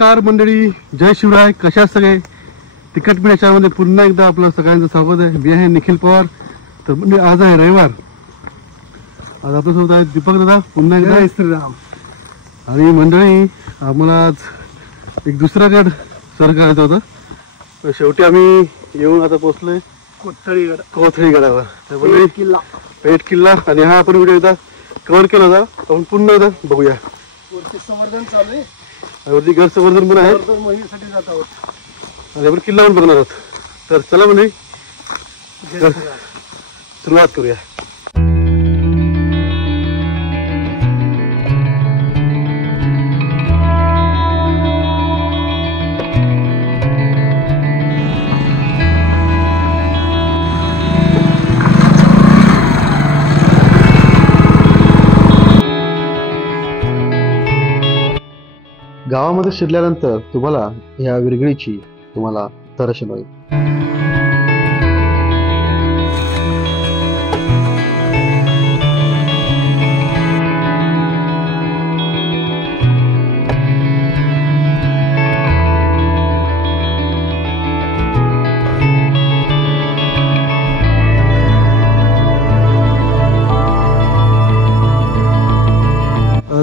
नमस्कार मंडळी, जय शिवराय. कशा सगळे तिखट पिण्याच्यामध्ये पुन्हा एकदा आपलं सगळ्यांचं स्वागत आहे. मी आहे निखिल पवार. तर म्हणजे आज आहे रविवार. आज आपल्यासोबत आहे दीपक दादा पुन्हा एकदा. श्रीराम. आणि मंडळी आम्हाला आज एक दुसरा गड सर करायचा होता. तर शेवटी आम्ही येऊन आता पोहोचलोय कोथळी गडावर. तर मंडळी पेठ किल्ला आणि हा आपण व्हिडिओ एकदा कव्हर केला होता. आपण पुन्हा एकदा बघूया. संवर्धन चालू आहे. वरती गड संवर्धन पण आहे मोहिमेसाठी जात आहोत आणि आपण किल्ला पण बघणार आहोत. तर चला म्हणजे सुरुवात करूया. गावामध्ये शिरल्यानंतर तुम्हाला या विरगळीची दर्शन होईल.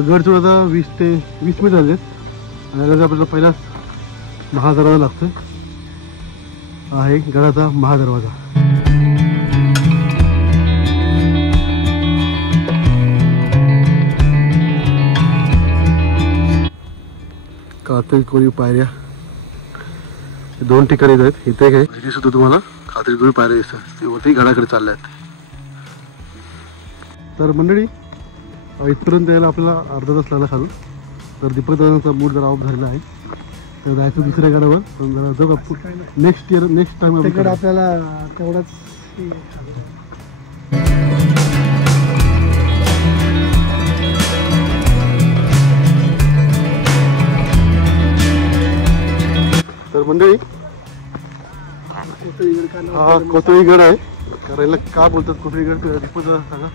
गड चढून आता 20 ते 20 मिनिट झाले आणि आपल्याला पहिलाच महादरवाजा लागतोय. आहे गडाचा महादरवाजा. कातळी पायऱ्या दोन ठिकाणी आहेत. इथे काय तिथे सुद्धा तुम्हाला कातळी पायऱ्या दिसतात. वरती गडाकडे चालल्या आहेत. तर मंडळी इथपर्यंत यायला आपल्याला अर्धा तास लागला खालून. तर दीपक दादांचा मूड जरा ऑफ झालेला आहे. तर जायचं दुसऱ्या गडावर. पण जरा जाऊ नेक्स्ट टाइम आपल्याला तेवढाच. तर मंडळी हा कोथळी गड आहे. करायला का बोलतात कोथळी गड? दीपक दादा सांगा.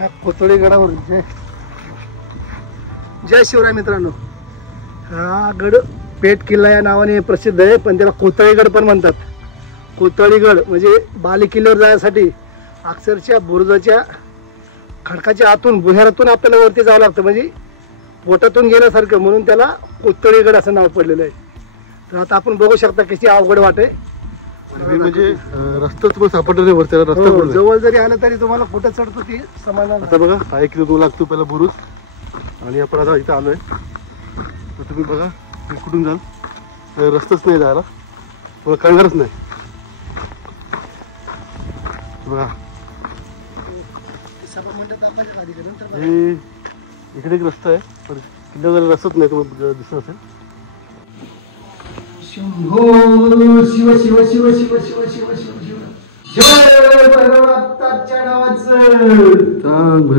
या कोथळी गडावर जय शिवराय मित्रांनो. हा गड पेठ किल्ला या नावाने प्रसिद्ध आहे, पण त्याला कोथळीगड पण म्हणतात. कोथळीगड म्हणजे बाले किल्ल्यावर जाण्यासाठी अक्षरशः बुरुजाच्या खडकाच्या आतून भुयारातून आपल्याला वरती जावं लागतं, म्हणजे पोटातून गेल्यासारखं, म्हणून त्याला कोथळीगड असं नाव पडलेलं आहे. तर आता आपण बघू शकता कशी अवघड वाट आहे. म्हणजे रस्ताच पण सापडला नाही वरती. रस्ता जवळ जरी आलं तरी तुम्हाला कुठं चढतो ते समाधान. आता बघा हा 1 किलो लागतो पहिला बुरुज. आणि आपण आता इथं आलोय. तर तुम्ही बघा कुठून जाल तर रस्ताच नाही जायला. तुला कळणारच नाही. बघा हे इकडे एक रस्ता आहे, पण किल्ल्यावर जायला रस्ताच नाही. तुम्हाला दिसत असेल. शंभो शिव शिव शिव शिव शिव शिव शिव शिव जय भैरवनाथाच्या नावाचं चांग भर.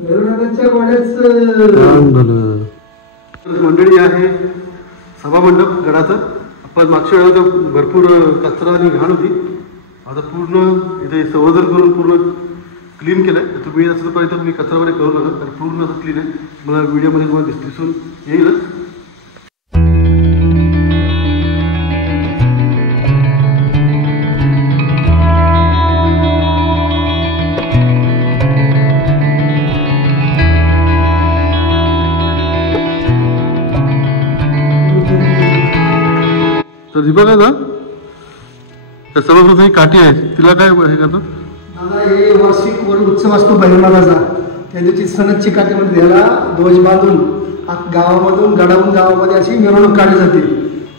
भैरवनाथाच्या गोड्याचं चांग भलं. मंडळी आहे सभा मंडप गडाचं. आपण मागच्या वेळेला भरपूर कचरा आणि घाण होती. आता पूर्ण इथे संवर्धन करून पूर्ण क्लीन केलंय. तुम्ही असं पाहिजे तुम्ही कचरा वगैरे करू नका. तर पूर्ण असं क्लीन आहे. मला व्हिडिओमध्ये तुम्हाला दिसून येईलच. तर दीपक आहे ना त्या सभागृहाची काठी आहे, तिला काय हे करतात? दादा हे वार्षिक वन उत्सव असतो भैरवनाथाचा. त्या दिवशी सनदची काठीमध्ये त्याला ध्वज बांधून गावामधून गडावून गावामध्ये अशी मिरवणूक काढली जाते.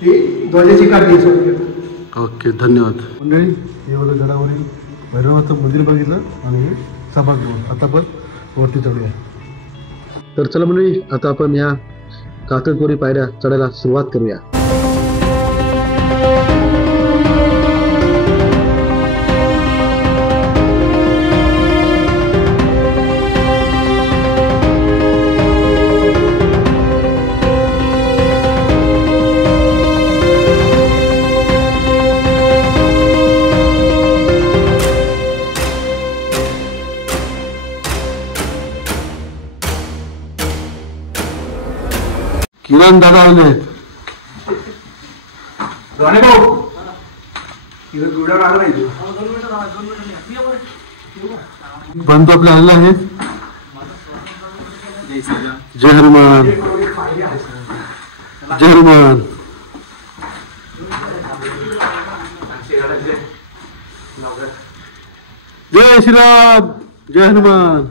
ही ध्वजाची काठी आहे. ओके, धन्यवाद. मंडळी हे वाला गडावरील भैरवनाथचं मंदिर बघितलं आणि हे सभागृह. आता आपण वरती चढूया. तर चला मंडळी आता आपण या कातळकोरी पायऱ्या चढायला सुरुवात करूया. किरण दादा आले. बंधू आपला आलेला आहे. जय हनुमान, जय हनुमान. जय श्रीराम, जय हनुमान.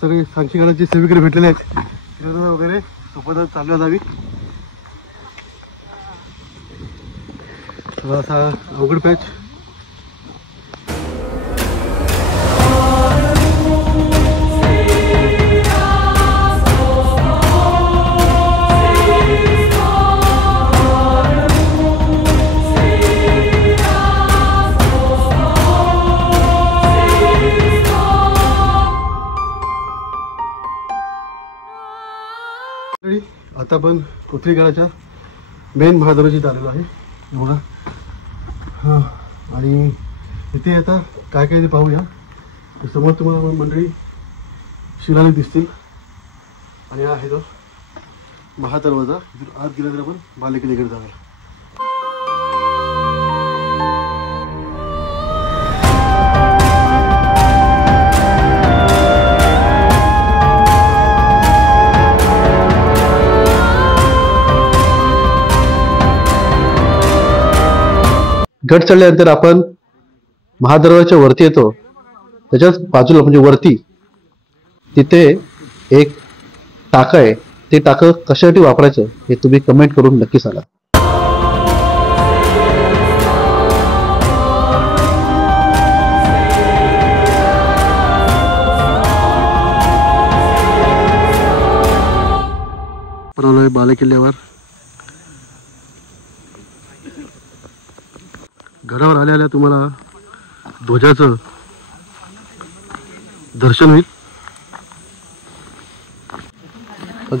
सगळे सांक्षीगडाचे सेवेकरी भेटलेले आहेत वगैरे सोबत चालू जावी. थोडासा अवघड पॅच. आता आपण पृथ्वीगडाच्या मेन महादरवाजात आलेलो आहे बघा. हां, आणि इथे आता काय काय ते पाहूया. समोर तुम्हाला मंडळी शिलालेख दिसतील आणि हा आहे तो महादरवाजा. आत गेला तर आपण बालेकिल्ल्याकडे जाऊया. गड चढल्यानंतर आपण महादरवाजाच्या वरती येतो. त्याच्याच बाजूला म्हणजे वरती तिथे एक टाकं आहे. ते टाकं कशासाठी वापरायचं हे तुम्ही कमेंट करून नक्की सांगा. बालेकिल्ल्यावर गडावर आल्या तुम्हाला ध्वजाचं दर्शन होईल.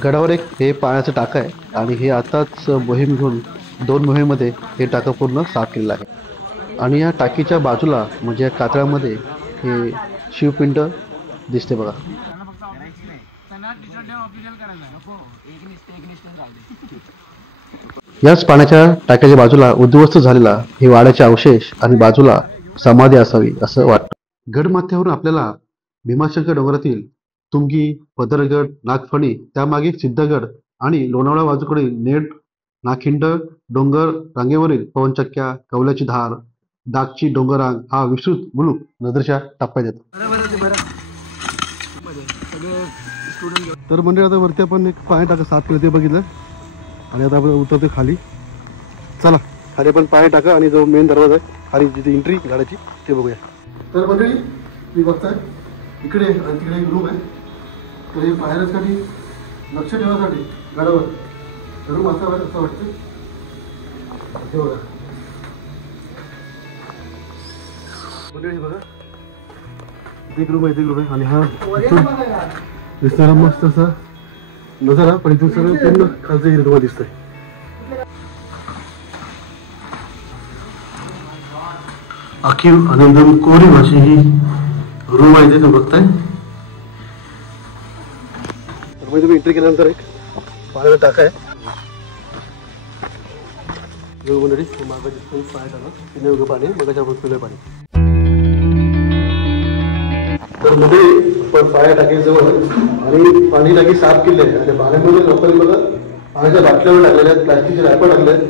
गडावर एक हे पाण्याचं टाकं आहे आणि हे आताच मोहीम घेऊन 2 मोहिमेमध्ये हे टाकं पूर्ण साफ केलेलं आहे. आणि या टाकीच्या बाजूला म्हणजे या कातळामध्ये हे शिवपिंड दिसते बघा. याच पाण्याच्या टाक्याच्या बाजूला उद्ध्वस्त झालेला हे वाड्याचे अवशेष आणि बाजूला समाधी असावी असं वाटतं. गडमाथ्यावरून आपल्याला भीमाशंकर डोंगरातील तुंगी, पदरगड, नागफणी, त्यामागे सिद्धगड आणि लोणावळा बाजूकडील नेट, नाखिंड डोंगर रांगेवरील पवनचक्क्या, कौलाची धार, डाकची डोंगररांग हा विस्तृत मुलूक नजरेच्या टप्प्यात येतो. तर म्हणजे आता वरती आपण एक पाणी टाका साफ केलं ते बघितलं आणि आता आपण उतरतो खाली. चला खाली आपण पाणी टाका आणि जो मेन दरवाजा आहे खाली जिथे एंट्री गाड्याची ते बघूया. तर मंडळी मी बघताय इकडे आणि तिकडे एक रूम आहे. तर हे पायऱ्यासाठी लक्ष ठेवण्यासाठी गाड्यावर रूम असावा असं वाटतं. हे बघा मंडळी बघा इथे एक रूम आहे, इथे एक रूम आहे आणि हा दिसणारा मस्त असा नजारा. पण इथून सगळं पूर्ण खालचं एरिया तुम्हाला दिसतंय. अखिल आनंदम कोरी भाषी ही रूम आहे ते बघताय. तर तुम्ही एंट्री केल्यानंतर एक पाण्याचा टाका आहे. मंडळी मागा दिसतो पाय टाका पिणे वगैरे पाणी मगाच्या आपण पिलं पाणी. तर मध्ये पण पाया टाकीजवळ आणि पाणी टाकी साफ केली आहे आणि पाण्यामध्ये लोकांनी बघा पाण्याच्या बाटल्यावर टाकलेल्या आहेत, प्लास्टिकचे रॅपर टाकले आहेत.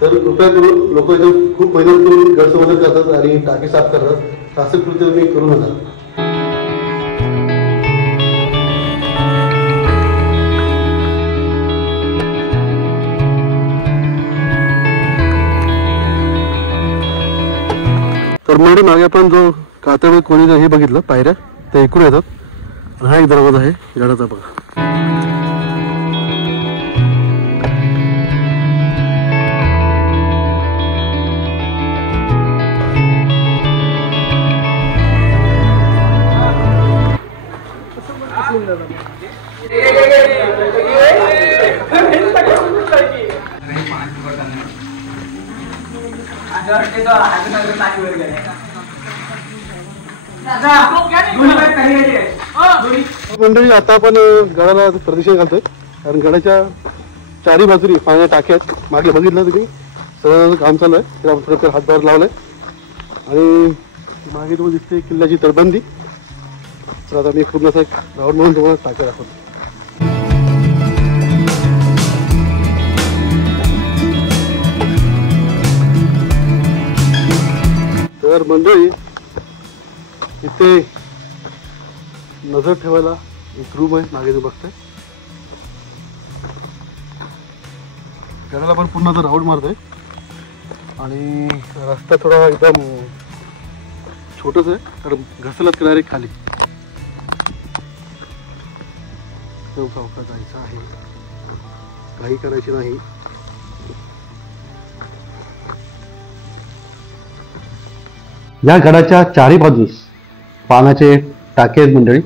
तर कृपया करून लोक इथं खूप मेहनत करून गैरसमज करतात आणि टाकी साफ करतात. असं कृत्य तुम्ही करू नका. तर म्हणजे मागे आपण जो कातळ कोणी हे बघितलं पायऱ्या त्या इकडून येतात. हा एक दरवाजा आहे गडाचा बघा. मंडळी आता आपण गडाला प्रदक्षिणा घालतोय, कारण गडाच्या चारी बाजूनी पाण्याच्या टाक्या आहेत. मागे बघितलं तुम्ही सगळं काम चालू आहे, त्याला थोडं हातभार लावलाय आणि मागे तुम्हाला दिसते किल्ल्याची तटबंदी. तर आता मी पूर्ण असा एक राऊंड म्हणून तुम्हाला टाक्या दाखवतो. तर मंडळी इथे नजर ठेवायला एक रूम आहे, मागे जो बघताय. गडाला पण पुन्हा आता राऊंड मारतोय आणि रस्ता थोडा एकदम छोटच आहे, कारण घसरत किनारे खाली सावकाश जायचं आहे, काही करायची नाही. या गडाच्या चारी बाजूस पाण्याचे टाके आहेत मंडळी.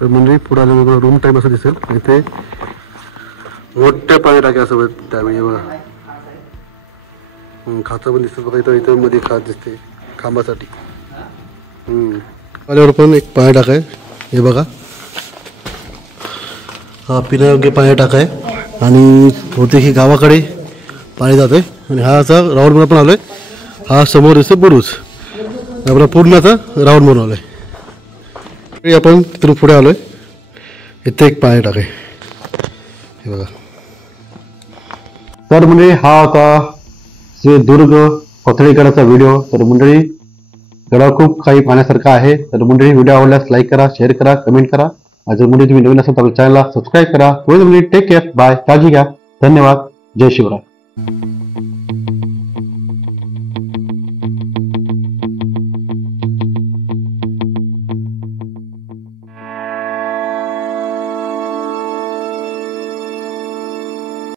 तर मंडळी पुढे आल्यानंतर रूम टाईप असं दिसेल. इथे मोठ्या पाणी टाक्या असं त्यावेळी बघा, खाचं पण दिसत बघा. इथं इथं मध्ये खात दिसते खांबासाठी. आल्यावर पण एक पाणी टाका आहे, हे बघा. हा पिण्यायोग्य पाणी टाका आहे आणि बहुतेक ही गावाकडे पाणी जात आहे. आणि हा असा राऊंड म्हणून पण आलोय. हा समोर दिसतो बुरुज, आपला पूर्ण आता राऊंड बनवलाय. आपण तिथून पुढे आलोय, इथे एक पाणी टाकाय, हे बघा. तर मंडळी हा होता सिंधुदुर्ग कोथळीगडाचा व्हिडिओ. तर मंडळी गडावर खूप काही पाहण्यासारखं आहे. तर मंडळी व्हिडिओ आवडल्यास लाईक करा, शेअर करा, कमेंट करा. जर मंडळी तुम्ही नवीन असाल तर चॅनलला सबस्क्राईब करा. टेक केअर, बाय, काळजी घ्या, धन्यवाद, जय शिवराय.